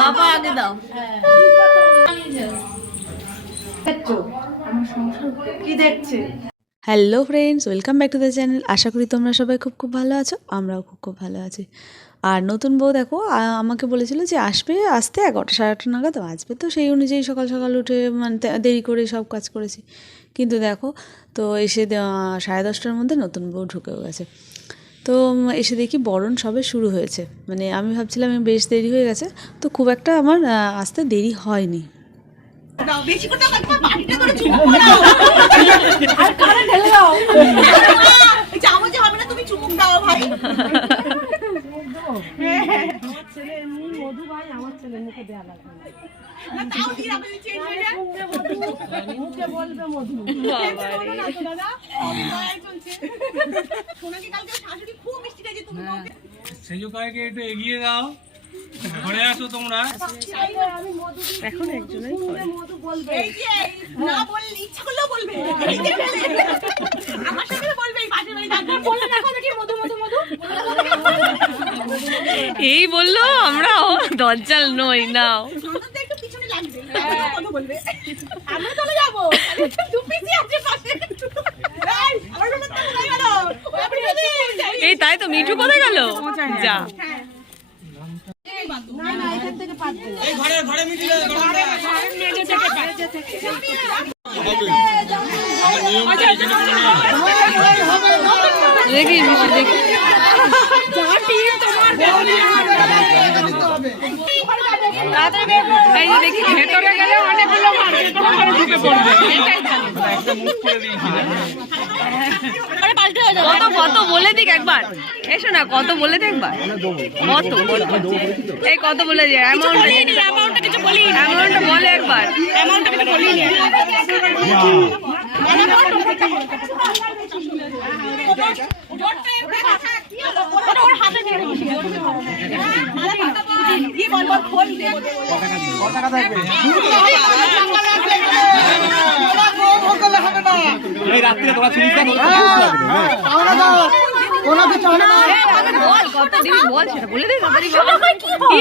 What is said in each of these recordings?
বাবা আগে দাও। কি দেখছে? Hello friends, welcome back to the channel. আশা করি তোমরা সবাই খুব ভালো আছো, আমরাও খুব ভালো আছি। আর নতুন বউ দেখো আমাকে বলেছিল যে আসতে 11টা সাড়ে 8টা নাগাদ আসবে, তো সেই অনুযায়ী সকাল সকাল উঠে মানে দেরি করে সব কাজ করেছি। কিন্তু দেখো তো এসে 10:30টার মধ্যে নতুন বউ ঢুকেও গেছে। তো এসে দেখি বরণ সবে শুরু হয়েছে, মানে আমি ভাবছিলাম বেশ দেরি হয়ে গেছে, তো খুব একটা আমার আসতে দেরি হয়নি। বেশি করে বাড়িটা করে চুমুক দাও আর কানে ঢেলে দাও। চামচে হবে না, তুমি চুমুক দাও ভাই। আমার ছেলে এমনি মধু ভাই, আমার ছেলে মুখে দেয়া লাগবে না, তাও কি আপনি চেঞ্জ হয়ে যায়, মুখে বলবে মধু। বাবা রে দাদা ভাই চলছে। শোনা কি কালকে শাশুড়ি খুব মিষ্টি খাইছে, তুমি সেজো কাইকে একটু এগিয়ে দাও, ঘরে আসো তোমরা। আমি মধু এখন একজনই মধু বলবে, এই যে না বললে ইচ্ছা করলেও বলবে, এই যে আমার সাথে বলবে, এই পাশের বাড়ি ডাক্তার বললে দেখো দেখি মধু মধু মধু এই বললো, আমরাও দজ্জাল নই নাও। আমাদের একটু পিছনে লাগবে, মধু বলবে, আমরা চলে যাব, টুপিসি আছে পাশে। এই আমার রুমে তো কোথায় গেল? এই তাই তো, মিঠু কোথায় গেল? যা না না এখান থেকে পাত দে, এই ঘরে মিটিলে ঘরে মেজে থেকে দেখি মিঠু দেখি যা টিম তোমার এই যে দেখি ভেতরে গেলে অনেকগুলো মানুষ ঘরে ঢুকে পড়বে। একটা মুখ করে দিয়েছিলেন। কত বলে দিক একবার, এসো না, কত বলে দে একবার, কত এই কত বলে দে, অ্যামাউন্টটা কিছু বলি, অ্যামাউন্টটা বলে একবার, অ্যামাউন্টটা কিছু বলি নি। এই রাত্রিতে তোরা ছিলিস না, কোনো কিছু হয় না, বল কত দিবি, বল সেটা বলে দে তাড়াতাড়ি বল।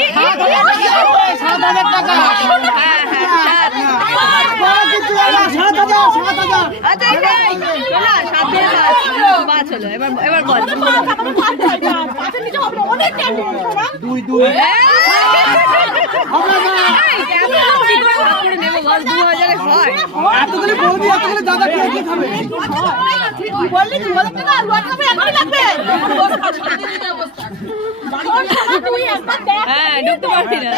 7,000 টাকা। হ্যাঁ কোনো কিছু হয় না, 7,000 7,000। আচ্ছা এই শোনা, 7,000 পাঁচ হলো, এবার বল। পাশের নিচে হবে অনেক টাইম শোনা। 2 এতগুলো বৌদি, এতগুলো দাদা কি খাবে? তুই বললি তুই বলতে না, লুয়া খাবে এখনই লাগবে। তুই একবার দেখ, হ্যাঁ ঢুকতে পারবি না।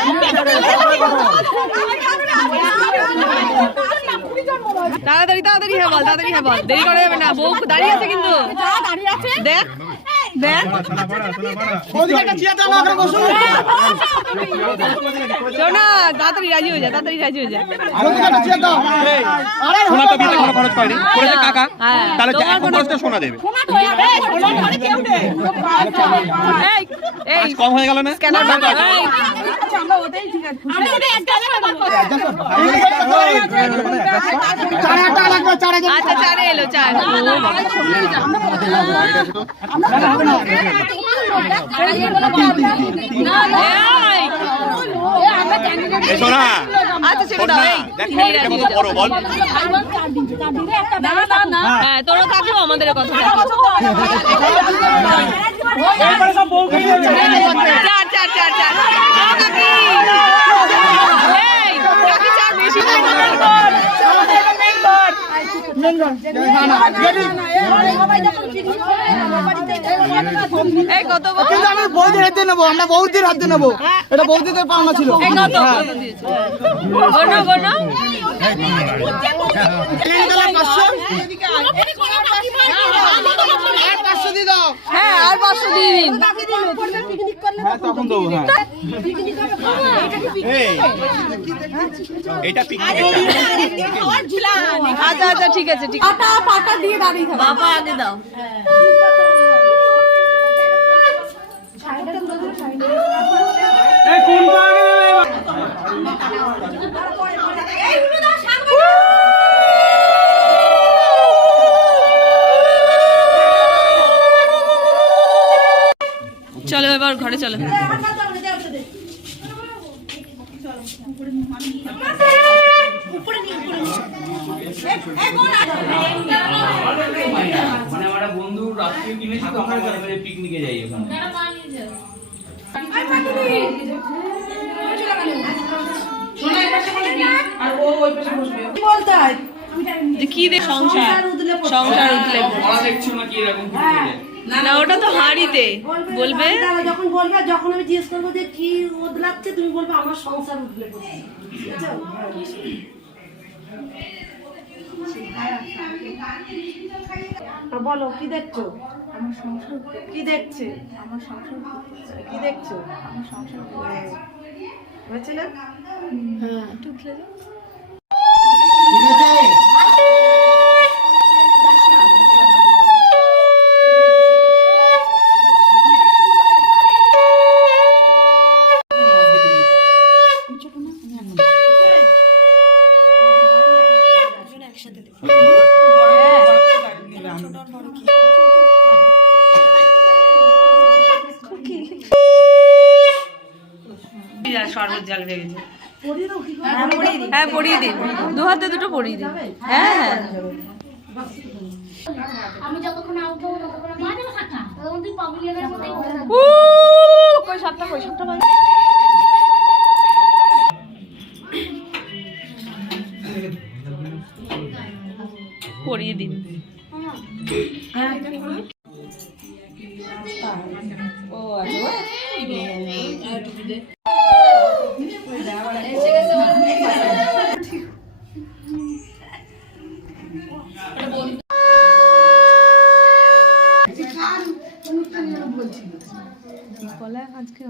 তাড়াতাড়ি হ্যাঁ বল, তাড়াতাড়ি হ্যাঁ বল, দেরি করা যাবে না, বউ দাঁড়িয়ে আছে কিন্তু, দাঁড়িয়ে আছে, দেখ দেখ বৌদি একটা চেয়ার দাও, আমাকে বসুন। শোনা, তাড়াতাড়ি রাজি হয়ে যা, তাড়াতাড়ি রাজি হয়ে যা। বৌদি একটা চেয়ার দাও। আরে সোনা তো বিয়েতে কোনো খরচ করেনি, করেছে কাকা, হ্যাঁ, তাহলে তোমার এখন খরচটা সোনা দেবে। শোনা তো যাবে, শোনা মানে কেউ নেই। এই আজ কম হয়ে গেল না? স্ক্যানার বন্ধ কর। আমরা ওটাই ঠিক আছে, আমি ওটাই একটা বলবো। 4,000 টাকা লাগবে, 4,000। আচ্ছা চারে এলো, চার। এই সোনা, আচ্ছা ছেড়ে দাও, এই দেখ তিনিই রাজি হয়ে যাও। বড় বল। হ্যাঁ তোরা থাকলো, আমাদের কথা চার চার চার চার। এই কাকি চার বেশি এই কত বল? কিন্তু আমি বৌদির হাতে নেবো, আমরা বৌদির হাতে নেবো, এটা বৌদিদের পাওনা ছিল। এই কত দিয়েছে? গোনা গোনা 500 দিয়ে দাও। হ্যাঁ আর 500 দিয়ে দিন। হ্যাঁ তখন দেবো। হ্যাঁ এইটা পিকনিক। আচ্ছা আচ্ছা ঠিক আছে, ঠিক আছে। পাটা দিয়ে দাঁড়িয়ে থাকো, বাবা আগে দাও। এই কোন পাগে এবার ঘরে চলো। মানে আমার বন্ধু রাত্রে কিনেছি তো আমরা পিকনিকে যাই ওখানে। কি দেখ সংসার উতলে ওরা দেখছো না কি এরকম পিকনিকে না, ওটা তো হাঁড়িতে বলবে। যখন বলবে, যখন আমি জিজ্ঞেস করবো যে কি ওদলাচ্ছে, তুমি বলবে আমার সংসার উঠলে পড়ছে। বলো কি দেখছো? আমার সংসার কি দেখছে? আমার সংসার কি দেখছো? আমার সংসার হয়েছে না? হ্যাঁ, উঠলে যাও। শরবত জল হয়ে গেছে। হ্যাঁ, পরিয়ে দিন, দু হাতে দুটো পরিয়ে দিন। হ্যাঁ, আমি যতক্ষণ আউট হবো ততক্ষণ বাজে থাকা তখন তুই পাবলিকের মধ্যে কই সাতটা বাজে। পরিয়ে দিন। ও আজকে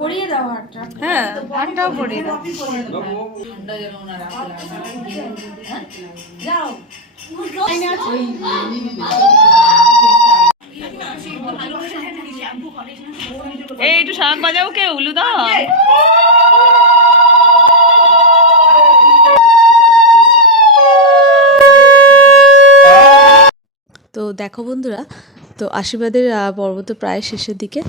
পড়িয়ে দাও আটটা। হ্যাঁ, আটটাও পরিয়ে দাও। যাও এই একটু শাক বাজাও, কে উলু দাও। তো দেখো বন্ধুরা, তো আশীর্বাদের পর্ব তো প্রায় শেষের দিকে।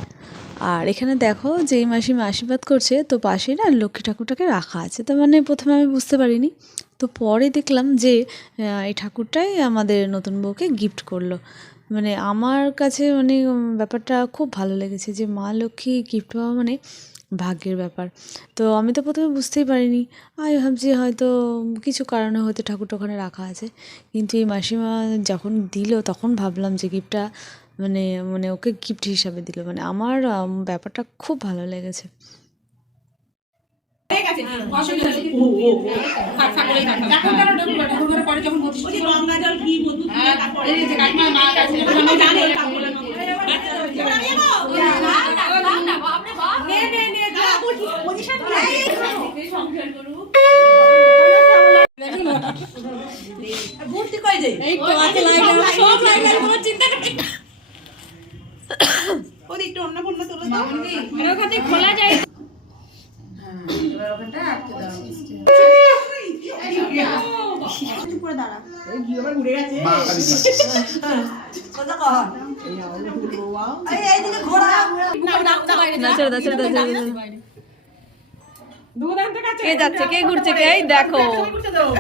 আর এখানে দেখো যেই মাসিমা আশীর্বাদ করছে, তো পাশে না লক্ষ্মী ঠাকুরটাকে রাখা আছে। তো মানে প্রথমে আমি বুঝতে পারিনি, তো পরে দেখলাম যে এই ঠাকুরটাই আমাদের নতুন বউকে গিফট করলো। মানে আমার কাছে মানে ব্যাপারটা খুব ভালো লেগেছে যে মা লক্ষ্মী গিফট পাওয়া মানে ভাগ্যের ব্যাপার। তো আমি তো প্রথমে বুঝতেই পারিনি, আমি ভাবছি হয়তো কিছু কারণে হয়তো ঠাকুরটা ওখানে রাখা আছে। কিন্তু এই মাসিমা যখন দিল তখন ভাবলাম যে গিফটটা মানে মানে ওকে গিফট হিসাবে দিল। মানে আমার ব্যাপারটা খুব ভালো লেগেছে। খোলা যায় কে যাচ্ছে, কে ঘুরছে, কে এই দেখো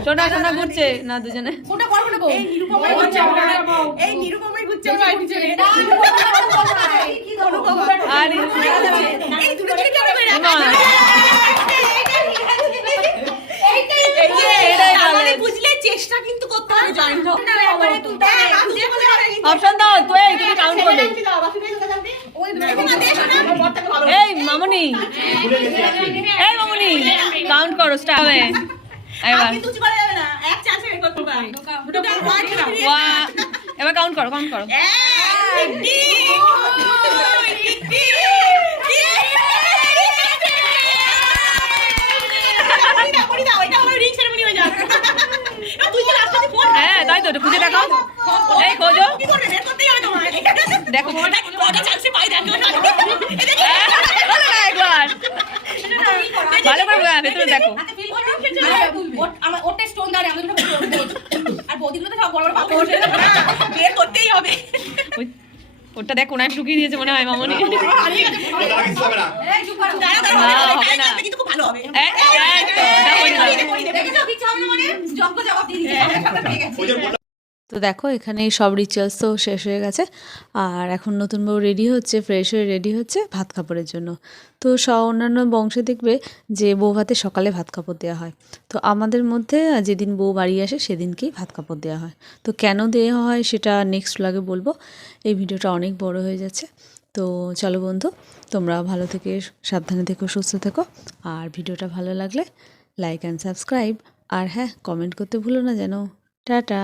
সোনা সোনা ঘুরছে না দুজনে। বুঝলে চেষ্টা কিন্তু করতে হবে জয়েন্ট অপশন দাও, তুই তুমি কাউন্ট করবে। এই মামুনি, এই মামুনি কাউন্ট করো, স্টার্ট হবে এবার। এবার কাউন্ট করো, কাউন্ট করো। হ্যাঁ তাই তো, খুঁজে দেখো, এই খোঁজো, দেখো একবার ভালো করে ভেতরে দেখো। ওটা স্টোন দাঁড়িয়ে আমাদের আর বৌদিগুলো তো সব বড় বড় পাথর বের করতেই হবে। ওটা দেখ কোনায় ঢুকিয়ে দিয়েছে মনে হয় মামনি। কিন্তু খুব ভালো হবে। তো দেখো এখানে সব রিচুয়ালস তো শেষ হয়ে গেছে, আর এখন নতুন বউ রেডি হচ্ছে, ফ্রেশ হয়ে রেডি হচ্ছে ভাত কাপড়ের জন্য। তো অন্যান্য বংশে দেখবে যে বউ ভাতে সকালে ভাত কাপড় দেওয়া হয়, তো আমাদের মধ্যে যেদিন বউ বাড়ি আসে সেদিনকেই ভাত কাপড় দেওয়া হয়। তো কেন দেওয়া হয় সেটা নেক্সট ব্লগে বলবো, এই ভিডিওটা অনেক বড় হয়ে যাচ্ছে। তো চলো বন্ধু, তোমরা ভালো থেকে সাবধানে থেকো, সুস্থ থেকো, আর ভিডিওটা ভালো লাগলে লাইক অ্যান্ড সাবস্ক্রাইব, আর হ্যাঁ কমেন্ট করতে ভুলো না যেন। টাটা।